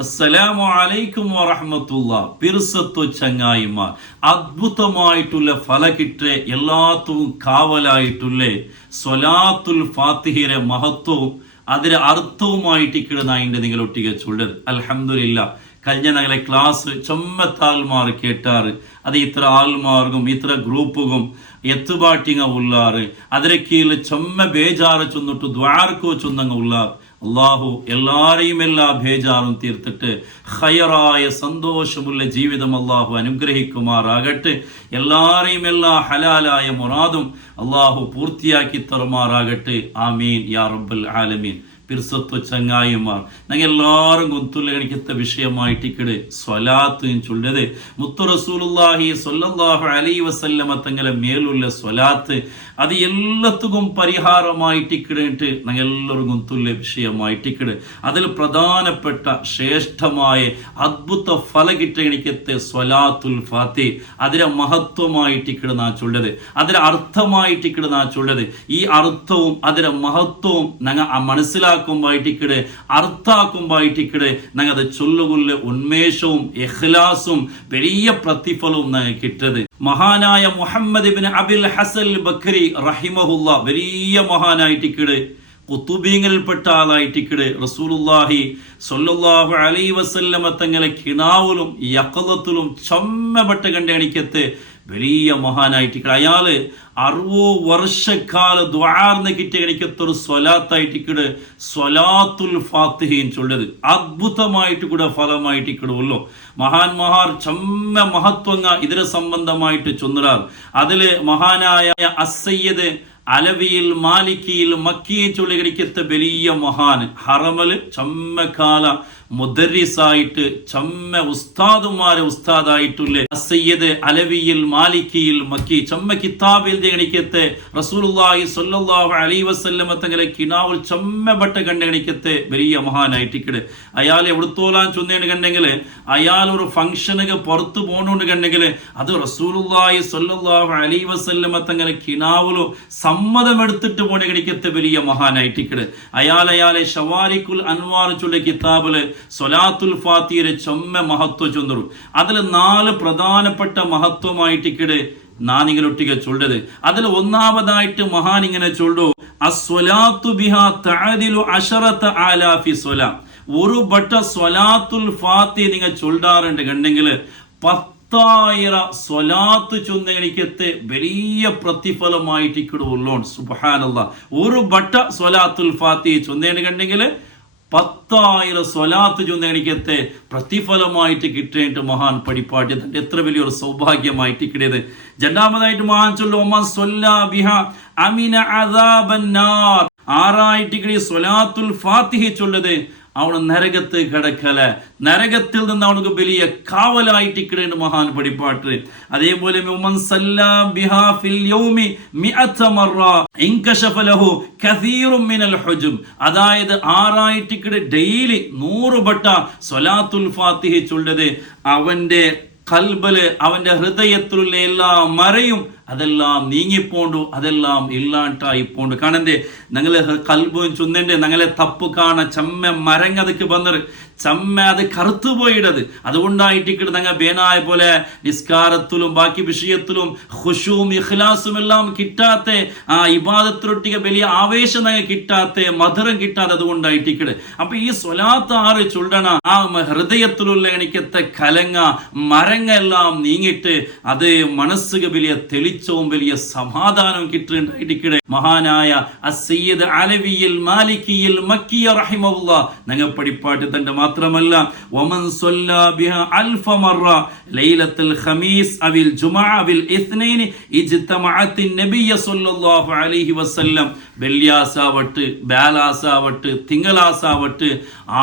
അസ്സലാമു അലൈക്കും വറഹ്മത്തുള്ളാ. പിർസത്തു ചങ്ങായിമാർ, അദ്ഭുതമായിട്ടുള്ള ഫലകിട്ട് എല്ലാത്തും കാവലായിട്ടുള്ള സ്വലാത്തുൽ ഫാത്തിഹയുടെ മഹത്വവും അതിന്റെ അർത്ഥവുമായിട്ടിക്കിടുന്ന അതിന്റെ നിങ്ങളൊട്ടിക ചൊല്ലത്. അൽഹംദുലില്ലാ, കഴിഞ്ഞ ഞങ്ങളെ ക്ലാസ് ചൊമ്മത്താൽമാർ കേട്ടാറ്. അത് ഇത്ര ആൾമാർക്കും ഇത്ര ഗ്രൂപ്പും എത്തുപാട്ടിങ്ങ ഉള്ളാറ്. അതിരെ കീഴിൽ ചൊമ്മ ബേജാറ് ചൊന്നിട്ട് ദ്വാർക്കോ ചൊന്നങ്ങ ഉള്ളാറ്. അള്ളാഹു എല്ലാരെയും എല്ലാ ബേജാറും തീർത്തിട്ട് ഖൈറായ സന്തോഷമുള്ള ജീവിതം അള്ളാഹു അനുഗ്രഹിക്കുമാറാകട്ടെ. എല്ലാരെയും എല്ലാ ഹലാലായ മുറാദും അള്ളാഹു പൂർത്തിയാക്കി തരുമാറാകട്ടെ. ആമീൻ യാ റബ്ബൽ ആലമീൻ. പിർസത്വ ചങ്ങായിമാർ, ഞങ്ങൾ എല്ലാവരും ഗൊന്തുള്ള കണിക്കത്ത വിഷയമായിട്ടിക്കട് സ്വലാത്ത് ചൊല്ലത്. മുത്തു റസൂലുള്ളാഹി സ്വല്ലല്ലാഹു അലൈഹി വസല്ലമ തങ്ങളെ മേലുള്ള സ്വലാത്ത് അത് എല്ലാത്തും പരിഹാരമായിട്ടിക്കിട്ട് ഞങ്ങൾ എല്ലാവരും ഗൊന്തുള്ള വിഷയമായിട്ടിക്കട്. അതിൽ പ്രധാനപ്പെട്ട ശ്രേഷ്ഠമായ അദ്ഭുത ഫലകിട്ട കണിക്കത്തെ സ്വലാത്തുൽ ഫാത്തി അതിലെ മഹത്വമായിട്ടിക്കിട് നാ ചൊല്ലത്, അതിലെ അർത്ഥമായിട്ടിക്കിട് നാ ചൊല്ലത്. ഈ അർത്ഥവും അതിലെ മഹത്വവും ഞങ്ങൾ മനസ്സിലാക്കുമ്പോയിട്ടിക്കിട് അർത്ഥാക്കുമ്പോയിട്ടിക്കിട് ഞങ്ങൾ അത് ചൊല്ലുകൊള്ള ഉന്മേഷവും ഇഖ്ലാസും വലിയ പ്രതിഫലവും ഞങ്ങൾ കിട്ടത്. മഹാനായ മുഹമ്മദ് ഇബ്നു അബിൽ ഹസൻ ബക്കരി റഹിമഹുല്ലാ വലിയ മഹാനായിട്ടിക്കിട് കുത്തുബീങ്ങളിൽപ്പെട്ട ആളായിട്ടിക്കിട് റസൂലുള്ളാഹി സ്വല്ലല്ലാഹു അലൈഹി വസല്ലമ തങ്ങളെ കിനാവിലും യഖദത്തിലും ചൊമ്മപ്പെട്ട കണ്ടെണിക്കത്ത് വലിയ മഹാനായിട്ടിക്കിട്. അയാള് 60 വർഷക്കാല ദ്വാർന്ന് കിട്ടിയണിക്കത്തൊരു സ്വലാത്തായിട്ടിക്കിട് സ്വലാത്തുൽ ഫാത്തിഹയും ചൊല്ലത്. അദ്ഭുതമായിട്ട് കൂടെ ഫലമായിട്ടിക്കിടുമല്ലോ. മഹാന്മാർ ചമ്മ മഹത്വങ്ങ ഇതിനെ സംബന്ധമായിട്ട് ചൊന്നറാർ. അതില് മഹാനായ അസ്സയ്യിദ് അലവിയിൽ മാലിക്കിയിൽ മക്കിയെ ചൊല്ലിക്കത്ത വലിയ മഹാൻ ഹറമല് ചമ്മക്കാല മുദരിസായിട്ട് ചമ്മ ഉസ്താദുമാരെ ഉസ്താദായിട്ടുള്ള സയ്യിദ് അലവിയിൽ മാലിക്കിയിൽ മക്കി ചമ്മ കിതാബിൽ ഗണിക്കത്തെ റസൂലുള്ളാഹി സ്വല്ലല്ലാഹു അലൈഹി വസല്ലമ തങ്ങളെ കിനാവുൽ ചമ്മപ്പെട്ട കണ്ടെണിക്കത്തെ വലിയ മഹാനായിട്ടിക്കട്. അയാൾ എവിടുത്തോലാൻ ചൊന്നേണ് കണ്ടെങ്കിൽ അയാൾ ഒരു ഫംഗ്ഷനുകൾ പുറത്തു പോകണുണ്ട് കണ്ടെങ്കിൽ അത് റസൂലുള്ളാഹി സ്വല്ലല്ലാഹു അലൈഹി വസല്ലമ തങ്ങളെ കിനാവുലോ സമ്മതമെടുത്തിട്ട് പോണ ഗണിക്കത്തെ വലിയ മഹാനായിട്ടിക്കട്. അയാളെ ഷവാരിഖുൽ അൻവാർ ചൊല്ലിയ കിതാബില് സ്വലാത്തുൽ ഫാത്തിഹയുടെ ചൊമ്മ മഹത്വം ചൊന്നറും. അതിൽ 4 പ്രധാനപ്പെട്ട മഹത്വമായിട്ടിക്കട് നാനിങ്ങളൊട്ടിക ചൊല്ലത്. അതിൽ ഒന്നാമതായിട്ട് മഹാൻ ഇങ്ങനെ ചൊല്ലു, അസ്വലാത്തു ബിഹാ തഅദിലു അശറത ആലാഫി സ്വലാ. ഒരു ബട്ട സ്വലാത്തുൽ ഫാത്തിഹ നിങ്ങൾ ചൊല്ലാറുണ്ട് കണ്ടെങ്കിൽ 10,000 സ്വലാത്ത് ചൊന്നണിക്കത്തെ വലിയ പ്രതിഫലമായിട്ടിക്കടുള്ളൂ. സുബ്ഹാനല്ലാഹ്. ഒരു ബട്ട സ്വലാത്തുൽ ഫാത്തിഹ ചൊന്നേണ് കണ്ടെങ്കിൽ 10,000 സ്വലാത്ത് ചൊന്നണിക്കത്തെ പ്രതിഫലമായിട്ട് കിട്ടേണ്ട മഹാൻ പഠിപ്പാട്ടി തന്റെ എത്ര വലിയൊരു സൗഭാഗ്യമായിട്ട് കിട്ടിയത്. രണ്ടാമതായിട്ട് മഹാൻ ചൊല്ലു, ഒമൻ സ്വല്ലാ ബിഹാ അമിന അദാബന്നാർ. 6 സ്വലാത്തുൽ ഫാത്തിഹ ചൊല്ലത് അവന് നരകത്ത് കിടക്കല, നരകത്തിൽ നിന്ന് അവനക്ക് വലിയ കാവലായിട്ടിക്കടേണ്ട മഹാൻ പഠിപ്പാട്ട്. അതേപോലെ ഉമൻ സല്ലാ ബിഹാ ഫിൽ യൗമി 100 മറ ഇൻകശഫ ലഹു കസീറും മിനൽ ഹുജും. അതായത് 6 ഡെയിലി 100 ബട്ട സ്വലാത്തുൽ ഫാത്തിഹ ചൊല്ലത് അവന്റെ കൽബില് അവന്റെ ഹൃദയത്തിലുള്ള എല്ലാ മറയും അതെല്ലാം നീങ്ങിപ്പോണ്ടു, അതെല്ലാം ഇല്ലാണ്ടായി പോണ്ടു. കാണണ്ടേ ഞങ്ങളെ കൽബും ചൊന്നേണ്ടേ ഞങ്ങളെ തപ്പ് കാണ ചമ്മ മരങ്ങതക്ക് വന്നത് ചമ്മ അത് കറുത്തുപോയിടത്. അതുകൊണ്ടായിട്ട് ഞങ്ങൾ ബേനായ പോലെ നിസ്കാരത്തിലും ബാക്കി വിഷയത്തിലും ഖുശൂവും ഇഖ്ലാസും എല്ലാം കിട്ടാത്ത ആ ഇബാദത്തിലൊട്ടിക വലിയ ആവേശം ഞങ്ങൾ കിട്ടാത്ത മധുരം കിട്ടാതെ അതുകൊണ്ടായിട്ടിക്കട്. അപ്പൊ ഈ സ്വലാത്ത് 6 ചൊല്ലണ ആ ഹൃദയത്തിലുള്ള എനിക്കത്തെ കലങ്ങ മരങ്ങ എല്ലാം നീങ്ങിട്ട് അത് മനസ്സുക വലിയ തെളിച്ചവും വലിയ സമാധാനവും കിട്ടുന്നുണ്ടായിട്ടിക്കടെ. മഹാനായ അസ്സയ്യിദ് അലവിയിൽ മാലിക്കിയിൽ മക്കിയ റഹിമഹുല്ലാഹ് ഞങ്ങൾ പഠിപ്പാട്ട് തന്റെ മാത്രമല്ല വമൻ സ്വല്ലാ ബിഹാ 1000 മറ ലൈലത്തുൽ ഖമീസ് അവിൽ ജുമുഅ അവിൽ ഇത്നൈൻ ഇജ്തമഅത്തിൻ നബിയ സ്വല്ലല്ലാഹു അലൈഹി വസല്ലം. വെള്ളിയാസാവട്ട് ബാലാസാവട്ട് തിങ്കളാസാവട്ട്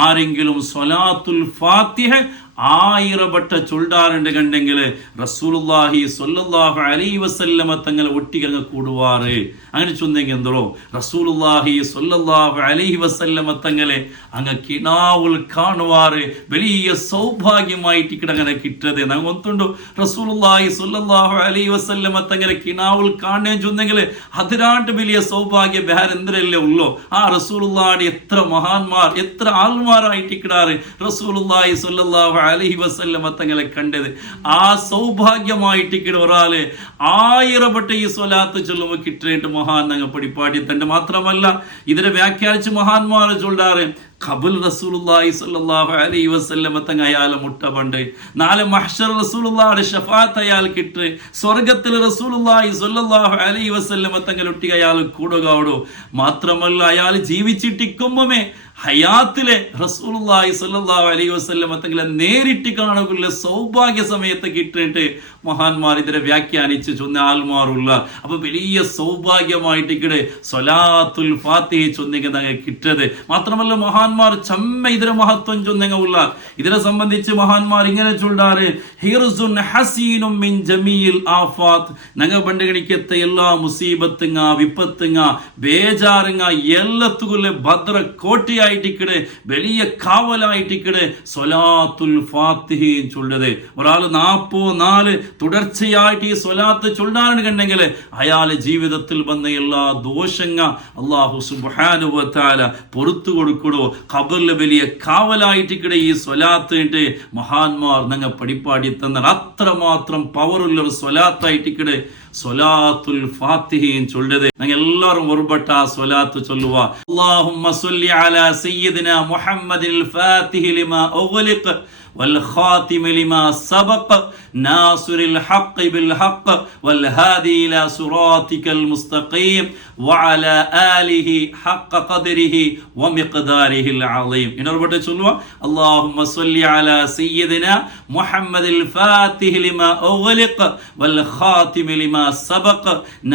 ആരെങ്കിലും സ്വലാത്തുൽ ഫാത്തിഹ 1000 ചൊല്ലാറുണ്ട് കണ്ടെങ്കിൽ റസൂലുള്ളാഹി സ്വല്ലല്ലാഹു അലൈഹി വസല്ലമ തങ്ങളെ ഒട്ടികങ്ങ് കൂടുവാറ്. അങ്ങനെ ചൊന്നെങ്കിൽ എന്തോ റസൂലുള്ളാഹി സ്വല്ലല്ലാഹു അലൈഹി വസല്ലമ തങ്ങളെ അങ്ങ് കിനാവുൽ കാണുവാറ് വലിയ സൗഭാഗ്യമായിട്ട് അങ്ങനെ കിട്ടത്. ഞങ്ങൾ ഒത്തുണ്ടു റസൂലുള്ളാഹി സ്വല്ലല്ലാഹു അലൈഹി വസല്ലമ തങ്ങളെ കിനാവുൽ കാണുക ചൊന്നെങ്കിൽ അതിനാണ്ട് വലിയ സൗഭാഗ്യം വേറെ എന്തിനല്ലേ ഉള്ളോ. ആ റസൂലുള്ളാഹി എത്ര മഹാന്മാർ എത്ര ആൾമാരായിട്ട് കിടാറ് റസൂലുള്ളാഹി സ്വല്ലല്ലാഹു അലൈഹി വസല്ലമ തങ്ങളെ കണ്ടത്. ആ സൗഭാഗ്യമായിട്ട് കിട ഒരാള് 1000 ഈ സ്വലാത്ത് ചൊല്ലുമ്പോൾ കിട്ടേണ്ട മഹാൻ ഞങ്ങൾ പഠിപ്പാടി തന്നെ. മാത്രമല്ല ഇതിനെ വ്യാഖ്യാനിച്ച് മഹാന്മാർ ചൊല്ലാറ് ഖബൽ റസൂലുള്ളാഹി സ്വല്ലല്ലാഹു അലൈഹി വസല്ലമ തങ്ങൾ അയാളെ മുട്ടബണ്ട് നാളെ മഹ്ശർ റസൂലുള്ളാഹിയുടെ ശഫാഅത്ത് അയാൾ കിട്ട് സ്വർഗ്ഗത്തിൽ റസൂലുള്ളാഹി സ്വല്ലല്ലാഹു അലൈഹി വസല്ലമ തങ്ങൾ ഒട്ടിക അയാൾ കൂടുകയോടോ. മാത്രമല്ല അയാൾ ജീവിച്ചിട്ടിക്കുമ്പമേ ഹയാത്തിലെ റസൂലുള്ളാഹി സ്വല്ലല്ലാഹു അലൈഹി വസല്ലമ തങ്ങളെ നേരിട്ട് കാണുകയുള്ള സൗഭാഗ്യ സമയത്ത് കിട്ടിയിട്ട് മഹാന്മാർ ഇതിനെ വ്യാഖ്യാനിച്ച് ചൊന്ന ആൾമാറുള്ള. അപ്പൊ വലിയ സൗഭാഗ്യമായിട്ട് ഇവിടെ സ്വലാത്തുൽ ഫാത്തിഹ ചൊന്നിങ്ങ ഞങ്ങൾ കിട്ടത്. മാത്രമല്ല മഹാന്മാർ ചമ്മ ഇതിന്റെ മഹത്വം ചൊന്നിങ്ങ ഉള്ള. ഇതിനെ സംബന്ധിച്ച് മഹാന്മാർ ഇങ്ങനെ ചൊല്ലാറ് ഹിർസുൻ ഹസീനും മിൻ ജമീൽ ആഫാത്ത്. ഞങ്ങൾ പണ്ടുകണിക്കത്തെ എല്ലാ മുസീബത്തുങ്ങ വിപത്തുങ്ങ ബേജാറുങ്ങ എല്ലാത്തുകൊള്ള ഭദ്ര കോട്ടയായി വലിയ കാവലായിട്ടിക്കടെ സ്വലാത്തുൽ ഫാത്തിഹയും ചൊല്ലത്. ഒരാൾ 44 തുടർച്ചയായിട്ട് ഈ സ്വലാത്ത് ചൊല്ലാൻ കണ്ടെങ്കിൽ അയാളെ ജീവിതത്തിൽ വന്ന എല്ലാ ദോഷങ്ങ അല്ലാഹു സുബ്ഹാനഹു വ തആല പൊറുത്തു കൊടുക്കടോ. ഖബറിലെ വലിയ കാവലായിട്ടിക്കടെ ഈ സ്വലാത്ത് മഹാന്മാർ ഞങ്ങൾ പഠിപ്പാടി തന്ന അത്രമാത്രം പവറുള്ള ഒരു സ്വലാത്തായിട്ടിക്കടെ സ്വലാത്തുൽ ഫാത്തിഹയും ചൊല്ലത്. ഞങ്ങൾ എല്ലാവരും ഒരുപെട്ട ആ സ്വലാത്ത് ചൊല്ലുക. അല്ലാഹുമ്മ സ്വല്ലി അലാ സയ്യിദിനാ മുഹമ്മദിൽ ഫാത്തിഹി ലിമാ ഉഗ്ലിഖ والخاتم لما سبق ناصر الحق بالحق والهادي إلى صراطك المستقيم وعلى آله حق قدره ومقداره العظيم. إن ربنا تقولوا اللهم صل على سيدنا محمد الفاتح لما أغلق والخاتم لما سبق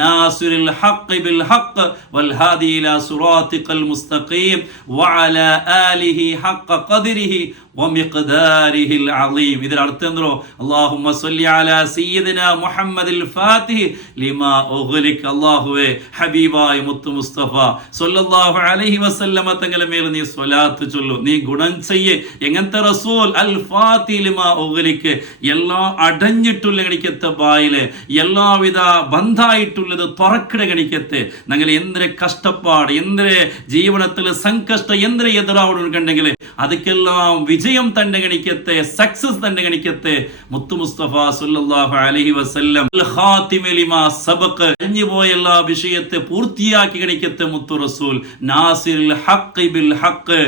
ناصر الحق بالحق والهادي إلى صراطك المستقيم وعلى آله حق قدره ومقداره العظيم. ഇതിന്റെ അർത്ഥം എന്തോ അല്ലാഹുമ്മ സ്വല്ലി അലാ സയ്യിദിനാ മുഹമ്മദിൽ ഫാത്തിഹി ലിമാ ഉഗ്ലിഖ. അല്ലാഹുവേ ഹബീബായ മുത്തു മുസ്തഫ സ്വല്ലല്ലാഹു അലൈഹി വസല്ലമ തങ്ങളുടെ മേൽ നീ സ്വലാത്ത് ചൊല്ലു. നീ ഗുണം ചെയ്യേ. എങ്ങനത്തെ റസൂൽ അൽ ഫാത്തിഹി ലിമാ ഉഗ്ലിഖ. എല്ലാ അടഞ്ഞിട്ടുള്ള ഗണിക്കത്തെ ബായിലെ എല്ലാവിധ ബന്ധായിട്ടുള്ളത് തുറക്കിട ഗണിക്കത്തെ. ഞങ്ങൾ എന്തൊരു കഷ്ടപ്പാട് എന്തൊരു ജീവിതത്തിൽ സങ്കഷ്ട എന്തൊരു എതിരാവണം കണ്ടെങ്കിൽ ಅದಕ್ಕೆല്ലാം വിജയം തന്നെ ഗണിക്കത്തെ സക്സസ് തന്നെ ഗണിക്കത്തെ മുത്തു മുസ്തഫ സല്ലല്ലാഹു അലൈഹി വസല്ലം ഖാതിമ ലിമാ സബഖ കഴിഞ്ഞുപോയ എല്ലാ വിഷയത്തെ പൂർത്തിയാക്കി ഗണിക്കത്തെ മുത്തു റസൂൽ നാസിറുൽ ഹഖ് ബിൽ ഹഖ്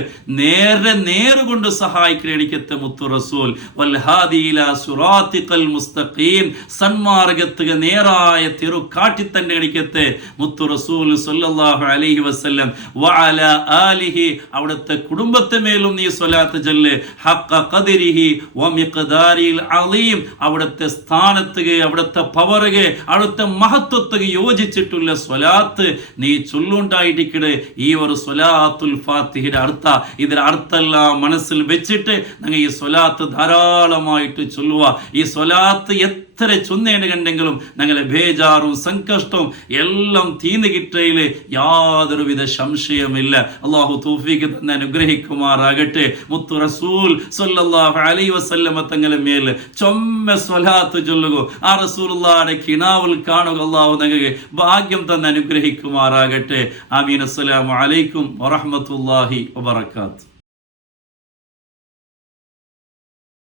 നേരുകൊണ്ട് സഹായിക്കുന്ന ഗണിക്കത്തെ മുത്തു റസൂൽ വൽ ഹാദി ഇലാ സിറാത്തിഖൽ മുസ്തഖീം സന്മാർഗത്തുക നേരായ തിരു കാട്ടി തന്നെ ഗണിക്കത്തെ മുത്തു റസൂൽ സല്ലല്ലാഹു അലൈഹി വസല്ലം വഅലാ ആലിഹി അവിടുത്തെ കുടുംബത്തെ മേലും നീ സ്വലാത്ത് ചൊല്ല് ഹഖ ഖദരിഹി വമിഖ്ദാരിൽ അളീം അവിടുത്തെ സ്ഥാനത്തുക അവിടുത്തെ പവറുക അവിടുത്തെ മഹത്വത്തുക യോജിച്ചിട്ടുള്ള സ്വലാത്ത് നീ ചൊല്ലുണ്ടായിട്ടിക്കടെ. ഈ ഒരു സ്വലാത്തുൽ ഫാത്തിഹയുടെ അർത്ഥ ഇതിന്റെ അർത്ഥമെല്ലാം മനസ്സിൽ വെച്ചിട്ട് ഞങ്ങൾ ഈ സ്വലാത്ത് ധാരാളമായിട്ട് ചൊല്ലുക. ഈ സ്വലാത്ത് എത്ര ചൊന്നേണ്ട് കണ്ടെങ്കിലും ഞങ്ങളെ ബേജാറും സങ്കഷ്ടവും എല്ലാം തീർന്നു കിട്ടയില് യാതൊരുവിധ സംശയമില്ല. അള്ളാഹു തൗഫീഖ് തന്നെ അനുഗ്രഹിക്കുമാറാകട്ടെ. മുത്തു റസൂൽ സ്വല്ലല്ലാഹു അലൈഹി വസല്ലമ തങ്ങളുടെ മേൽ ചൊമ്മ സ്വലാത്ത് ചൊല്ലുക. ആ റസൂലുള്ളാഹിയുടെ കിനാവുൽ കാണുക. അള്ളാഹു ഞങ്ങൾക്ക് ഭാഗ്യം തന്നെ അനുഗ്രഹിക്കുമാറാകട്ടെ. ആമീൻ. അസ്സലാമു അലൈക്കും വറഹ്മത്തുള്ളാഹി വബറകാതുഹു.